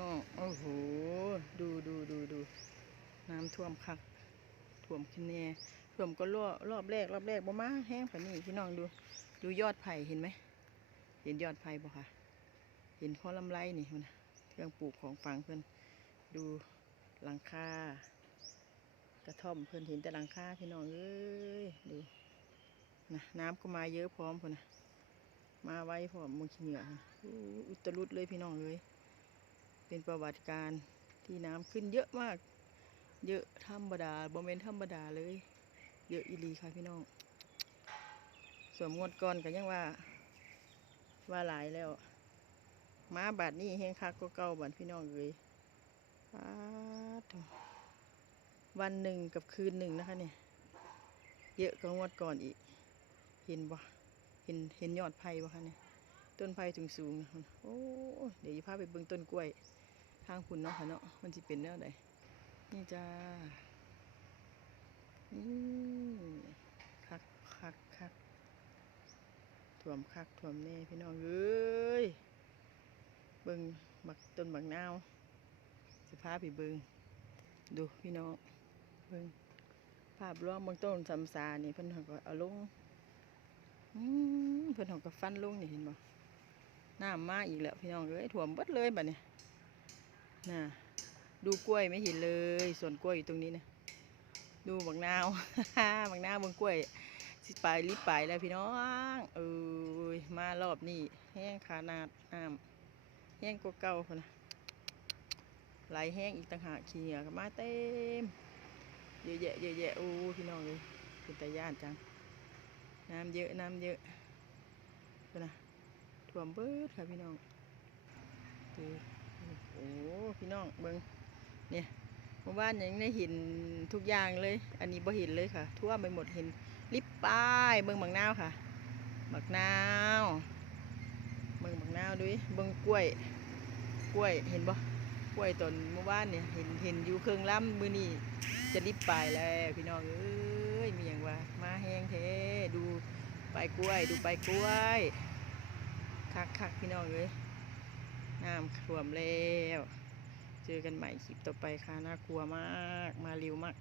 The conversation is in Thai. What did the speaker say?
น้อง โอ้โห ดูดูดูดู น้ำท่วมคัก ท่วมขึ้นแน่ท่วมก็รอบรอบแรก รอบแรกบ่มาแห้งปานนี้พี่น้องดู ดูยอดไผ่เห็นไหม เห็นยอดไผ่บ่คะเห็นพ่อลำไรนี่มันเครื่องปลูกของฝังเพิ่อน ดูหลังคากระท่อมเพิ่อนเห็นแต่หลังคาพี่น้องเอ้ยดูนะน้ำก็มาเยอะพร้อมเพิ่นนะมาไว้พร้อมมึงขี้เหงื่อพุ่นอู้อุตรุดเลยพี่น้องเอ้ย เป็นประวัติการที่น้ำขึ้นเยอะมาก เยอะธรรมดาบ่แม่นธรรมดาเลย เยอะอีลีค่ะพี่น้อง ส่วนงวดก่อนก็ยังว่า ว่าหลายแล้วมาบาดนี้แห้งคักก็เก่าบาดพี่น้องเลยวันหนึ่งกับคืนหนึ่งนะคะเนี่ย เยอะกว่างวดก่อนอีก เห็นบ่เห็นเห็นยอดไผ่บ่คะเนี่ย ต้นไผ่ถึงสูงโอ้เดี๋ยวจะพาไปเบิ่งต้นกล้วย ทางคุณเนาะค่ะเนาะมันจะเป็นแนวใดนี่จ้านี่คักคักคักถ่วมคักถ่วมแน่พี่น้องเอ้ยเบิ่งบักต้นบักนาวสิพาไปเบิ่งดูพี่น้องเบิ่งภาพรวมเบางต้นสำสานี่เพิ่นเขาก็เอาลงอืมเพิ่นเขาก็ฟันลงนี่เห็นบ่ น้ำมาอีกแล้วพี่น้องเอ้ยถ่วมเบิดเลยบัดนี้น่ะดูกล้วยไม่เห็นเลย ส่วนกล้วยอยู่ตรงนี้นะดูบักนาวบักนาวบางกล้วยสิไปรีบไปแล้วพี่น้องเอ้ยมารอบนี้แห้งขนาดน้ำแห้งกว่าเก่าพุ่นนะไหลแห้งอีกต่างหากขี้เหงื่อมาเต็มเยอะแยะเยอะแยะโอ้พี่น้องเลยเป็นตาย่านจังน้ำเยอะน้ำเยอะคนะ ท่วมเบิดค่ะพี่น้องโอ้พี่น้องเบิงเนี่ยเมื่อวานยังได้เห็นทุกอย่างเลย อันนี้บ่เห็นเลยค่ะ ทั่วไปหมดเห็นลิปป้ายเบิงบักนาวค่ะบักนาวเบิงบักนาวด้วยเบิงกล้วย กล้วยเห็นบ่กล้วยต้นเมื่อวานเนี่ยเห็นเห็นอยู่เครื่องล้ำมือนี่จะลิปปลายแล้วพี่น้องเอ้ยมีอย่างว่ามาแห้งเทดูใบกล้วย ดูใบกล้วย คักคักพี่น้องเลยน้ำท่วมแล้ว เจอกันใหม่คลิปต่อไปค่ะ น่ากลัวมาก มาเร็วมาก